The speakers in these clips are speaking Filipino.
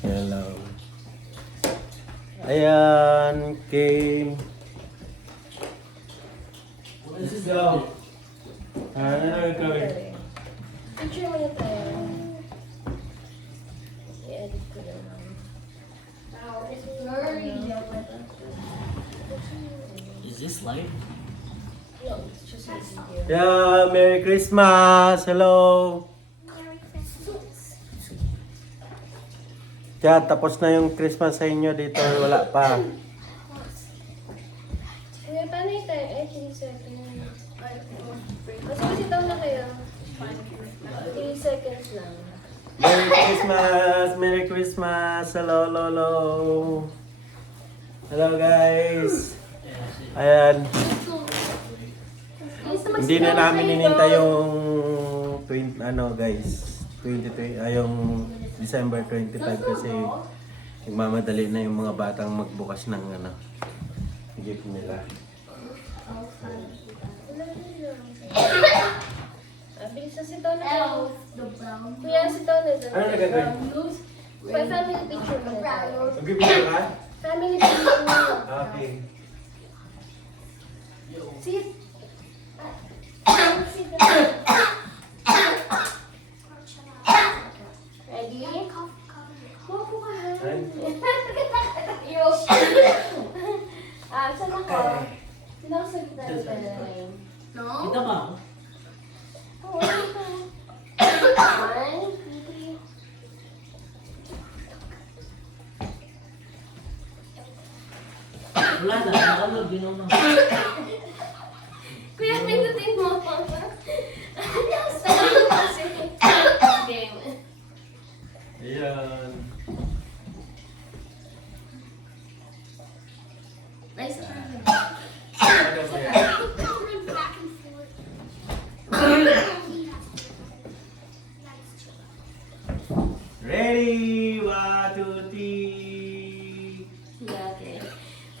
Hello. Ayan, came. Let's go. Ano na gawin? Picture mo na tayo. I-edit ko na lang. Is this live? No, it's just a video. Yeah, Merry Christmas! Hello! Yeah, tapos na yung Christmas sa inyo dito. Wala pa. Kaya paano yung tayo? 18 seconds. Mas masitaw na kayo. 3 seconds lang. Merry Christmas! Merry Christmas! Hello, hello, hello! Hello guys! Ayan. Hindi na namin inintay yung 20, guys. 23, yung December 25 kasi nagmamadali na yung mga batang magbukas ng gift nila. Bilis na sitaw na kayo. Kuya, sitaw na dyan. Ano na gagawin? Kuya, family picture mo na tayo. Mag-video ka? Family picture mo. Okay. Sit. Ready? Wapo ka ha. Yo. Saan ako? Sino ako sa gitna ng line? Kita ba? Oo, dito. 1, 2, 3. Wala na. Nakalog. Ginaw na. Kuya, pindutin mo ako. Ano kasi? Game. Ayan. Nice try. Ano ba yan? Ready? 1, 2, 3. Yeah, okay.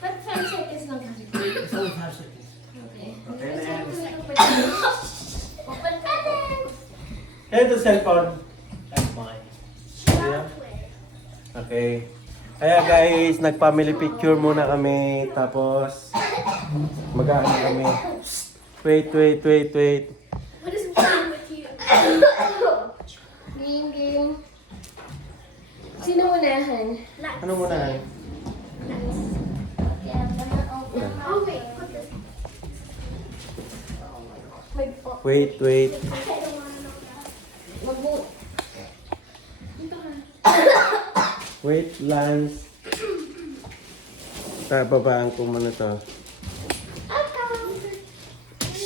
But 5 seconds lang kasi. It's only 5 seconds. Okay. Okay na yan. Open pattern. Ito cellphone. That's fine. Yeah. Okay. Kaya guys, nag-family picture muna kami. Tapos, mag-ano kami. Wait. What is wrong with you? Game. Sino unahan? Ano muna? Oh, wait. Put this. Wait. Mag-vote. Wait, Lance. Babaan ko muna to.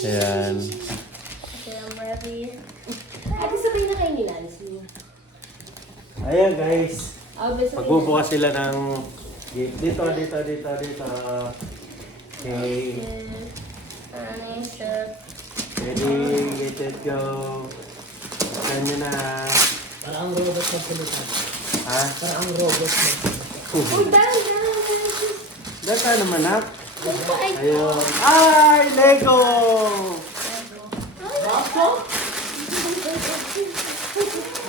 Ayan. Okay, I'm ready. Ate, sabay na kayo ni Nancy. Ayan guys. Sabay na. Magbubukas sila ng dito. Okay. Ready, get it, go. Saan nyo na? Para ang robot ng pulutan. Ha? Para ang robot ng Uy, down. Daka naman ha? Ayun. Ay, Lego! laptop?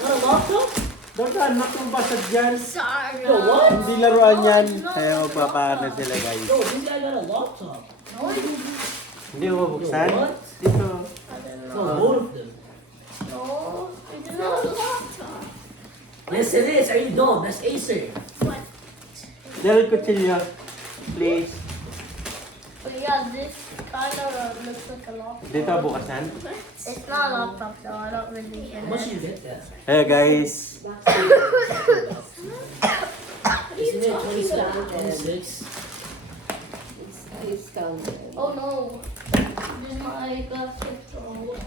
Ano, laptop? Daka, nakubasag dyan. Sorry. Yo, what? Hindi laruan yan. Kaya magpapaano sila guys. Yo, this guy got a laptop. Hindi mo bubuksan? What? Dito. No, both of them. No, it's not a laptop. Yes, it is. Are you dumb? That's Acer. What? Del Cuchillo. Please. But yeah, this kind of looks like a laptop. Dito bukasan. It's not a laptop though. I don't really get How much it. you get that? Hey guys. Isn't it 27, 26? Oh no. This is my plastic phone.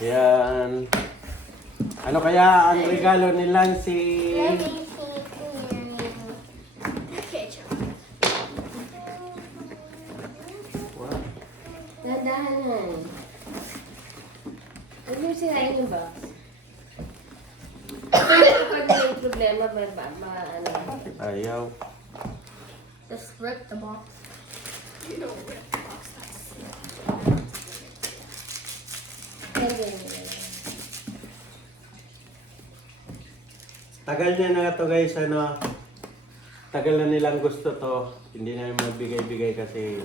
Yan. Ano kaya ang regalo ni Lancy? Wow. Dandahan. Huwag mo sirain yung box. Pag may problema, ano. Ayaw. Just rip the box. You don't rip the box, that's Tagal niya na to guys, ano. Tagal na nilang gusto to. Hindi na magbigay-bigay kasi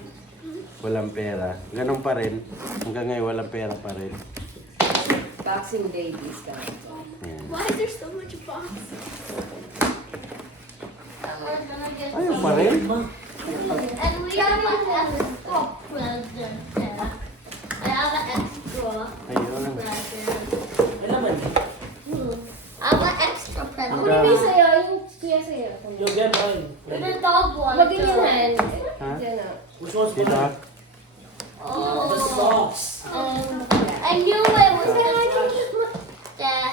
walang pera. Ganun pa rin. Hanggang ngayon walang pera pa rin. Boxing Day this time. Yan. Why is there so much box? Ayun pa rin. And we have an extra present there. I have an extra Ayun. present. Ano naman? I have an extra present. Ang dami. Sa'yo, yung kuya sa'yo. You'll get mine. The dog one. Mag-ganyan. Ha? Diyan na. Which one's Dito. mine? The Oh. socks. I knew it was there.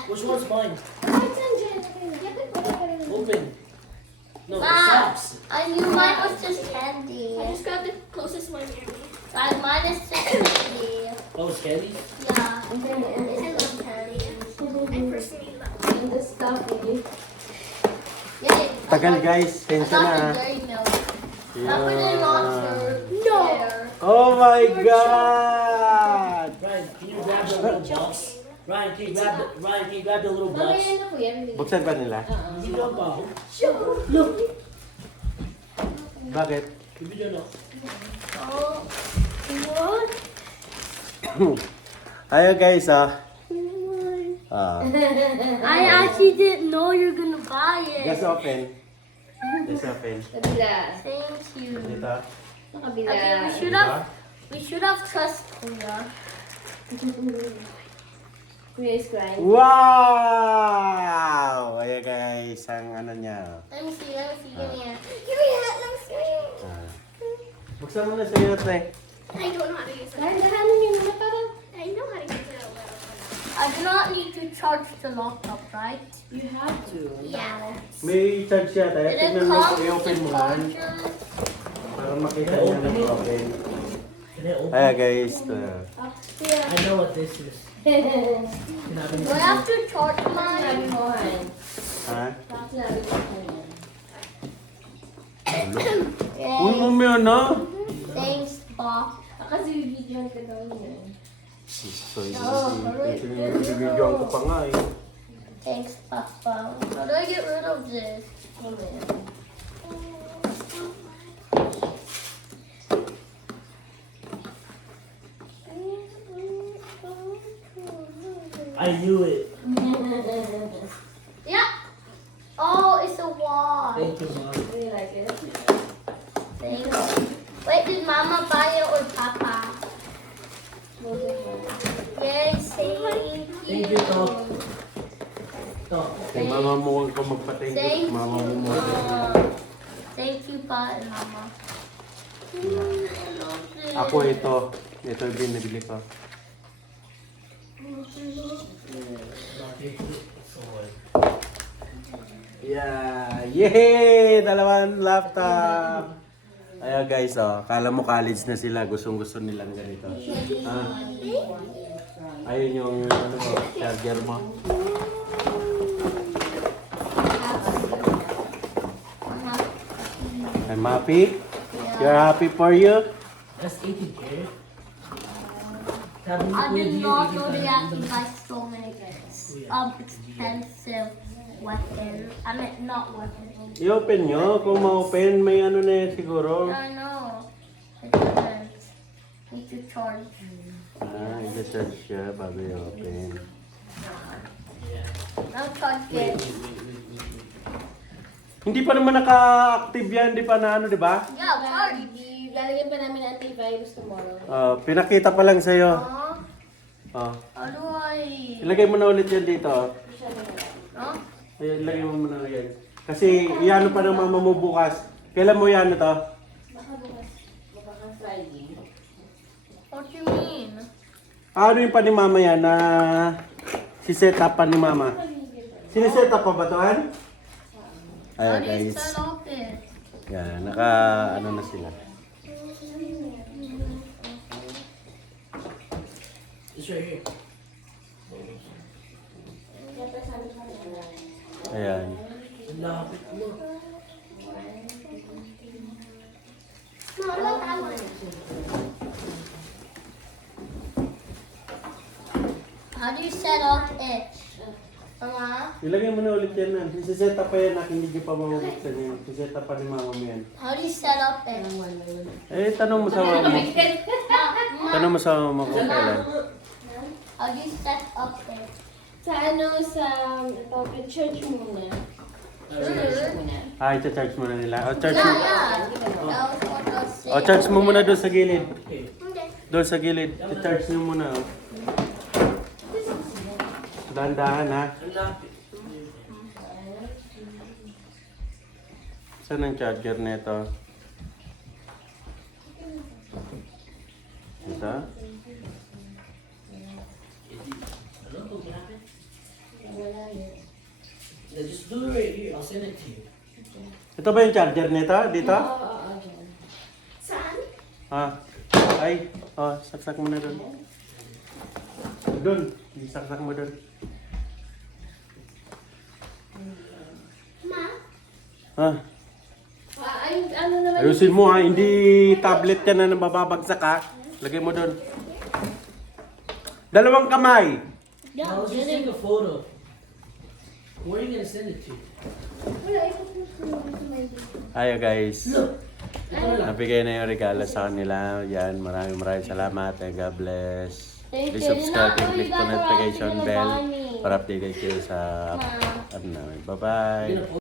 Which one's mine? Open. No, the Ah, socks. I knew mine was just candy. I just got the closest one near me. Mine is just candy. Oh, it's candy? Yeah. I love candy. I personally love it. And the stuffy. Yay. Tagal guys. I Tensya got na. the dairy milk. That was a Yeah. monster. No. Oh my God! Ryan, can you grab the little box? Ryan, can you grab the little box? Mamaya na kuya. Buksan ba nila? Hindi na ba? Look. Bakit? Hindi na. Oh. What? Ayun guys, ah. I actually didn't know you were gonna buy it. Just open. Just open. Kabila. Thank you. Dito. Sa kabila. Okay, we should have trust Kuya. Kuya is crying. Wow! Ayan guys, ang ano niya. Let me see. Give me it. Give me it. Let me see. Ah. Buksan mo na sa'yo, Tre. I don't know how to use it. Dahan-dahanan yun na parang. I know how to use it. I do not need to charge the laptop, right? You have to. Yeah. May charge siya tayo. Did it Tignan mo, come i-open mo with yan. charger? Para makita niya na open. Can I open? Ayan guys. I know what this is. Can I Do I have to charge mine? Sinabi mo, Han. Ha? Sinabi mo, Han. Uy, mo yun, no? Thanks, Bob. Kasi video ka daw yun. So, video ko pa nga eh. Thanks, Papa. How do I get rid of this? I knew it. Yeah. Oh, it's a wall. Thank you, Mom. Do you like it? Thanks. Wait, did Mama buy it or Papa? Yes, thank Thank you, Tom. Tom. Kay mama mo huwag ka magpa-thank Thank you. you, Mama mo mo. Thank you, Pa and Mama. I love this. Ako ito. Ito yung binibili ko. Yeah! Yay! Dalawang laptop! Ayan guys, oh. Kala mo college na sila. Gustong-gusto nilang ganito. Ah. Ayun yung ano mo, charger mo. I'm happy. You're happy for you? That's 18 here. I did not know they actually buy so many expensive weapons. I mean, not weapons. I-open nyo. Kung ma-open, may ano na yan siguro. I know. It doesn't. Need to charge. Ah, i-charge siya bago i-open. I'll charge it. Hindi pa naman naka-active yan. Di pa na ano, di ba? Yeah, charge. Lalagyan pa namin ng antivirus tomorrow. Pinakita pa lang sa'yo. How do I? Ilagay mo na ulit yan dito. Huh? Ay, ilagay mo muna yan. Kasi iano pa ng mama mo bukas. Kailan mo yan ito? Baka bukas. Baka Friday. What do you mean? Ano yung pa ni mama yan na si-set up pa ni mama? Siniset up pa ba ito, Han? How Ayan do you guys. set off it? Yan, naka ano na sila. It's right here. Ayan. Ang lapit mo. No, I like that one. How do you set off it? Mama? Ilagay mo na ulit yan na. Isiset up pa yan, hindi ko pa mabubuksan yan. Isiset up pa ni mama mo yan. How do you set up it? Eh, tanong mo sa mama mo. Tanong mo sa mama ko kailan. How do you set up it? Sa ano, sa church muna. Church muna. Ah, ita-charge mo na nila. O, charge mo. Yeah. That was what I was saying. O, charge mo muna doon sa gilid. Okay. Doon sa gilid. I-charge nyo muna. O. Dahan-dahan ha. Saan ang charger nito? Ito? Just do it right here. I'll send it to you. Ito ba yung charger nito? Dito? Saan? Ah. Ay. Oh, saksak mo na doon. Doon. Saksak mo doon. Ma? Ah. Ay, ano naman. Ayusin mo ha. Hindi tablet yan na nababagsak ha. Lagay mo doon. Dalawang kamay. No, just take a photo. Where are you gonna send it to? Wala, ito Ayo guys. Look. Nabigay na yung regalo sa kanila. Yan. Maraming salamat. And God bless. Thank Please you. subscribe and Now, click we the got notification our bell bunny. para updated kayo sa ano namin. Bye-bye.